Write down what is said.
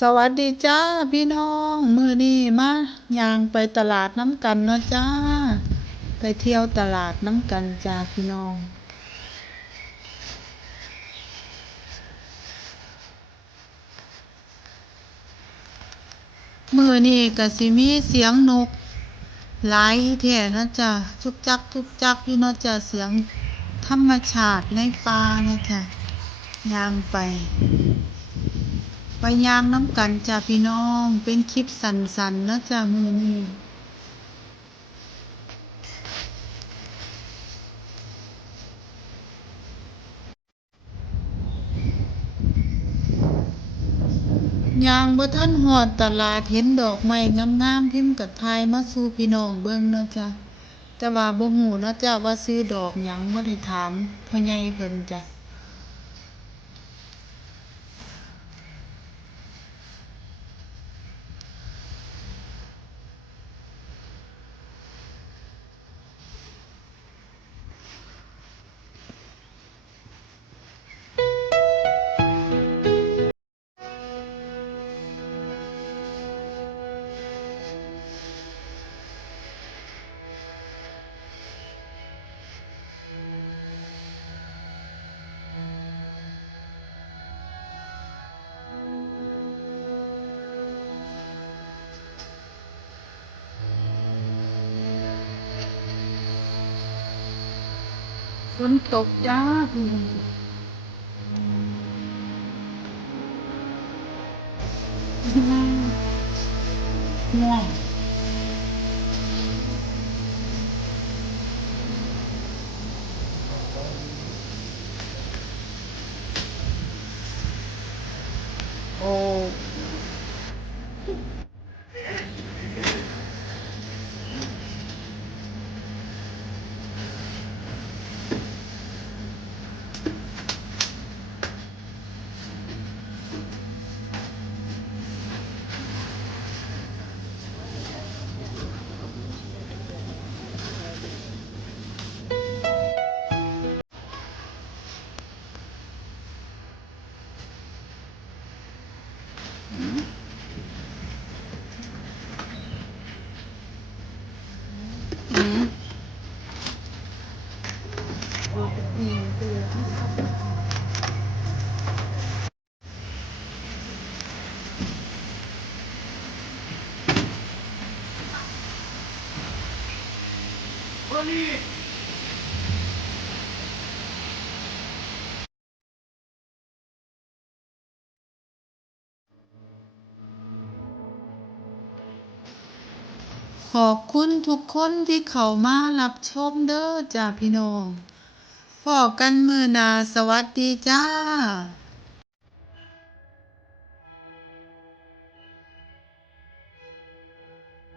สวัสดีจ้าพี่น้องมือนี้มายางไปตลาดน้ำกันเนาะจ้า ไปเที่ยวตลาดน้ำกันจ้าพี่น้อง มือนี้ก็สิมีเสียงนกหลายแท้เนะจ้าจุกจักจุกจักอยู่เนาะจ้าเสียงธรรมชาติในป่านะจ้ายางไป ไปย่างน้ำกันจ้าพี่น้อง เป็นคลิปสั้นๆนะจ้ามือนี้ยางบ่ทันฮอดตลาดเห็นดอกไม้งามๆพิมพ์ก็ถ่ายมาสู่พี่น้องเบิ่งเนาะจ้าแต่ว่าบ่ฮู้เนาะจ้าว่าซื้อดอกหยังบ่ได้ถามพ่อใหญ่เพิ่นจ้ะ นตกจ้าง่วงโอ้ อืม ขอบคุณทุกคนที่เข้ามารับชมเด้อจ้าพี่น้องพอกันมือหน้าสวัสดีจ้า